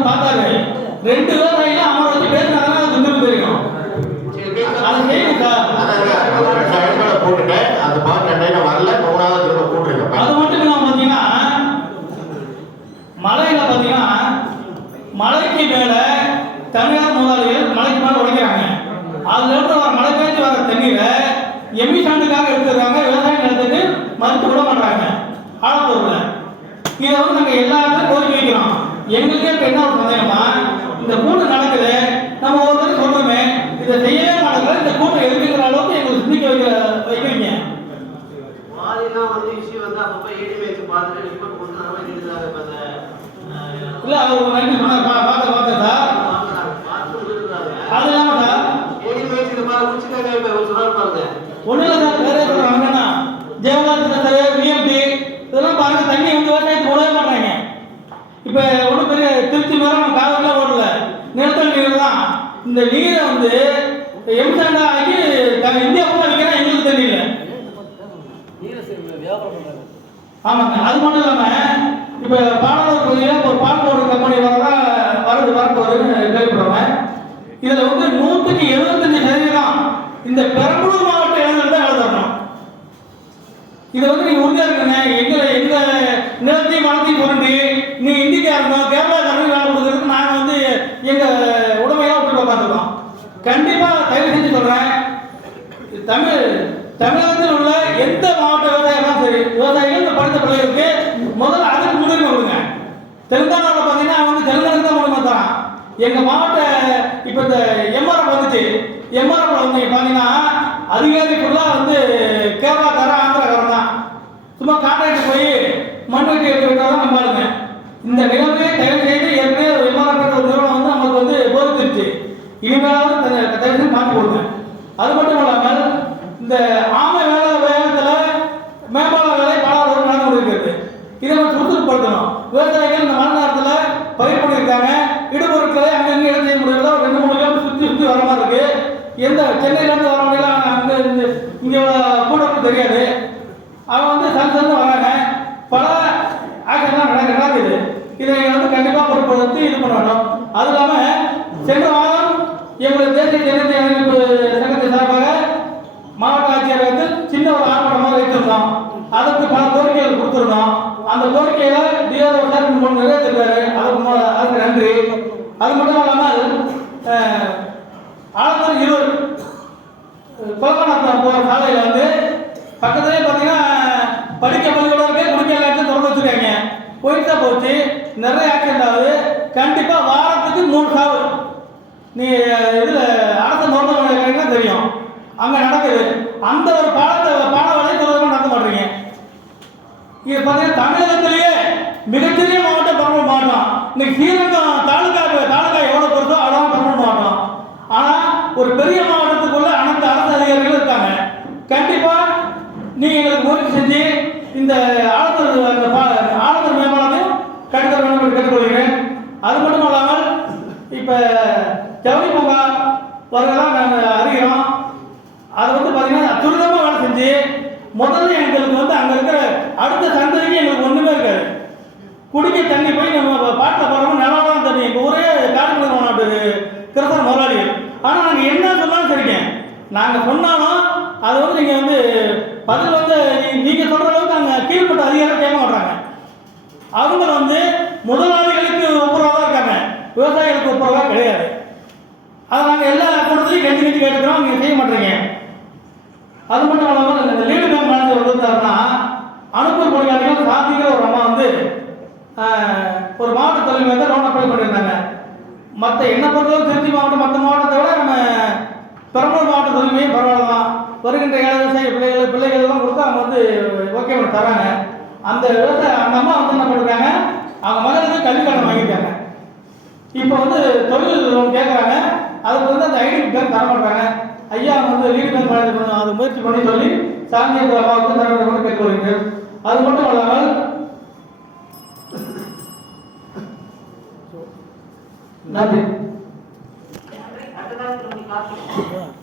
வந்து பார்த்தாரு ரெண்டு விவசாயிகளும் அவரை வச்சு பேசினாங்கன்னா அது உங்களுக்கு தெரியும். அது செய்யணும் சார் போட்டுட்டேன் அந்த பாட்டு ரெண்டாயிரம் வரல மூணாவது திரும்ப போட்டுருக்கேன் அது மட்டும் இல்லாம பாத்தீங்கன்னா மலையில பாத்தீங்கன்னா மலைக்கு மேல தனியார் முதலாளிகள் மலைக்கு மேல உடைக்கிறாங்க. அதுல இருந்து வர மழை பெய்ஞ்சு வர தண்ணீரை எமிஷனுக்காக எடுத்துருக்காங்க விவசாய நிலத்துக்கு மறுத்து விட மாட்டாங்க ஆழப்பூர்ல இதை வந்து நாங்க எல்லாருமே எங்களுக்கே இப்ப என்ன ஒரு சந்தேகமா இந்த கூட்டம் நடக்குது. நம்ம ஒரு தடவை சொல்றோமே இதை செய்யவே மாட்டேங்கிற இந்த கூட்டம் இருக்குங்கிற அளவுக்கு எங்களுக்கு சிந்திக்க வைக்க வைக்கிறீங்க. இல்ல ஒரு நன்றி சொன்னார் பா பார்த்த சார் பார்த்து விட்டுருக்காங்க அது இல்லாம சார் ஒன்றும் இல்லை சார் வேற சொல்றாங்கன்னா ஜெயலலிதா சார் விஎம்பி இதெல்லாம் பாருங்க தண்ணி வந்து விவசாயத்துக்கு விடவே மாட்டாங்க இப்போ ஒன்றும் பெரிய திருச்சி மேலே நம்ம காவிரிலாம் ஓடல. நிலத்தல் நீர் தான். இந்த நீரை வந்து எம்சாண்டா ஆகி த- இந்தியா பூரா விற்கிறா எங்களுக்கு தெரியல. ஆமாங்க. அது மட்டும் இல்லாமல் இப்போ பாடலூர் பகுதியில் ஒரு பால் பவுடர் கம்பெனி வரதா வரது வரப்போகுதுன்னு கேள்விப்படுறேன் இதில் வந்து நூற்றுக்கு எழுபத்தஞ்சு சதவீதம் இந்த பெரம்பலூர் மாவட்ட இளைஞர்கள் தான் வேலை தரணும் இதை வந்து நீங்கள் உறுதியாக இருக்குங்க எங்கள் எங்கள் நிலத்தையும் வளத்தையும் புரண்டி நீ கேரளா கேரளாக்காரங்க வேலை கொடுக்கறதுக்கு நாங்கள் வந்து எங்கள் உடமையெல்லாம் விட்டு உட்காந்துருக்கோம் கண்டிப்பாக தயவு செஞ்சு சொல்கிறேன் தமிழ் தமிழகத்தில் உள்ள எந்த மாவட்ட விவசாயமும் சரி விவசாயிகள் படித்த பிள்ளைகளுக்கு முதல்ல அதுக்கு முன்னுரிமை கொடுங்க. தெலுங்கானாவில் பார்த்தீங்கன்னா அவங்க வந்து தெலுங்கானா தான் முன்னுரிமை தான் எங்கள் மாவட்ட இப்போ இந்த எம்ஆர்எஃப் வந்துச்சு. எம்ஆர்எஃப் வந்து பார்த்தீங்கன்னா அதிகாரி ஃபுல்லாக வந்து கேரளாக்காரன் ஆந்திராக்காரன் தான். சும்மா கான்ட்ராக்ட் போய் மண் வெட்டி எடுத்து விட்டா தான் நம்பாளுங்க இந்த நிலைமையை தயவு செய்து ஏற்கனவே ஒரு விமானப்பட்ட ஒரு நிறுவனம் வந்து நமக்கு வந்து போதிச்சிருச்சு இனிமேலாவது த- தயவு செய்து மாற்றி கொடுங்க. அது மட்டும் இல்லாமல் இந்த ஆமை வேலை வேகத்தில் மேம்பால வேலை பல வருடம் நடந்து இருக்கிறது இதை நம்ம சுறுசுறுப்படுத்தணும். விவசாயிகள் இந்த மழை நேரத்தில் பயிர் பண்ணியிருக்காங்க. இடுபொருட்களை அங்கங்கே இடம் செய்ய முடியல ஒரு ரெண்டு மூணு கிலோமீட்டர் சுற்றி சுற்றி வர மாதிரி இருக்கு. எந்த சென்னையிலேருந்து வரவங்க அங்கே இங்கே கூட தெரியாது அவங்க வந்து சன் சன் வராங்க பல ஆக்ஷன்லாம் நடக்க நடக்குது இதை வந்து கண்டிப்பாக பொருட்படுத்தி இது பண்ணணும் அது இல்லாமல் சென்ற மாதம் எங்களுடைய தேசிய ஜனநாயக அமைப்பு சங்கத்தின் சார்பாக மாவட்ட ஆட்சியரகத்தில் சின்ன ஒரு ஆர்ப்பாட்டம் வைத்திருந்தோம். அதற்கு பல கோரிக்கைகள் கொடுத்திருந்தோம். அந்த கோரிக்கையில டிஆர்ஓ சார் மூணு நிறைவேற்றிருக்காரு. அதுக்கு மு- அதுக்கு நன்றி. அது மட்டும் இல்லாமல் அஹ், ஆலத்தூர் இருவர் கோலமாநத்தம் போகிற சாலையில் வந்து பக்கத்துலேயே பார்த்தீங்கன்னா படிக்க பள்ளிக்கூடமே குடிக்க எல்லாத்தையும் திறந்து வச்சுருக்காங்க. போயிட்டு தான் போச்சு. நிறைய ஆக்சிடென்ட் ஆகுது. கண்டிப்பாக வாரத்துக்கு மூணு சாவு. நீ இதில் அரசு மருத்துவமனை தெரியும். அங்கே நடக்குது. அந்த ஒரு பாடத்தை இது பார்த்தீங்கன்னா தமிழகத்திலேயே மிகப்பெரிய மாவட்டம் பெரம்பலூர் மாவட்டம். இன்னைக்கு ஸ்ரீரங்கம் தாலுகா தாலுகா எவ்வளோ பொறுத்தோ அவ்வளோ பெரம்பலூர் மாவட்டம். ஆனால் ஒரு பெரிய மாவட்டத்துக்குள்ள அனைத்து அரசு அதிகாரிகள் இருக்காங்க. கண்டிப்பாக நீங்கள் எங்களுக்கு முயற்சி செஞ்சு இந்த ஆளுநர் அந்த பா- மேம்பாலத்தையும் கடித வேண்டும் என்று கேட்டுக்கொள்கிறேன் அது மட்டும் இல்லாமல் இப்போ ஜவுளி பூங்கா வருவதாக நாங்கள் அறிகிறோம். அது வந்து பார்த்தீங்கன்னா துரிதமாக வேலை செஞ்சு முதல்ல எங்களுக்கு வந்து அங்கே இருக்கிற அடுத்த சந்ததிக்கு எங்களுக்கு ஒன்றுமே இருக்காது குடிக்க தண்ணி போய் நம்ம பாட்டில் போகிறோம் நிலம் தான் தண்ணி எங்கள் ஊரே காட்டுக்குடி மாநாட்டு கிரசர் முதலாளிகள் ஆனால் நாங்கள் என்ன நாங்கள் சொன்னாலும் அது வந்து நீங்கள் வந்து பதில் வந்து நீங்கள் சொல்கிற அளவுக்கு நாங்கள் கீழ்பட்ட அதிகாரம் கேட்க மாட்டாங்க அவங்க வந்து முதலாளிகளுக்கு ஒப்புரவாக இருக்காங்க. விவசாயிகளுக்கு ஒப்புரவாக கிடையாது. அதை நாங்கள் எல்லா கூட்டத்திலையும் கெஞ்சி கெஞ்சி கேட்டுக்கிறோம். நீங்கள் செய்ய மாட்டீங்க. அது மட்டும் இல்லாமல் இந்த லீடு பேங்க் மேனேஜர் இருந்தாருன்னா அனுப்பூர் மொழியாளிகள் சாத்திக்கிற ஒரு அம்மா வந்து ஒரு மாவட்ட தலைவர் வந்து லோன் அப்ளை பண்ணியிருந்தாங்க. மற்ற என்ன பொறுத்தவரை திருச்சி மாவட்டம் மற்ற மாவட்டத்தை விட நம்ம பெரம்பலூர் மாவட்ட தலைமையும் பரவாயில்ல தான் வருகின்ற ஏழை விவசாய பிள்ளைகள் பிள்ளைகள் எல்லாம் கொடுத்து அவங்க வந்து ஓகே பண்ணி தராங்க. அந்த விவசாய அந்த அம்மா வந்து என்ன பண்ணுறாங்க அவங்க மகனுக்கு கல்வி கடன் வாங்கியிருக்காங்க இப்போ வந்து தொழில் லோன் கேட்குறாங்க அதுக்கு வந்து அந்த ஐடி பேங்க் தர மாட்டாங்க. ஐயா வந்து லீடு பேங்க் மேனேஜர் பண்ண அதை முயற்சி பண்ணி சொல்லி சாமி அப்பாவுக்கு தர வேண்டும் என்று அது மட்டும் இல்லாமல் நன்றி. Yeah.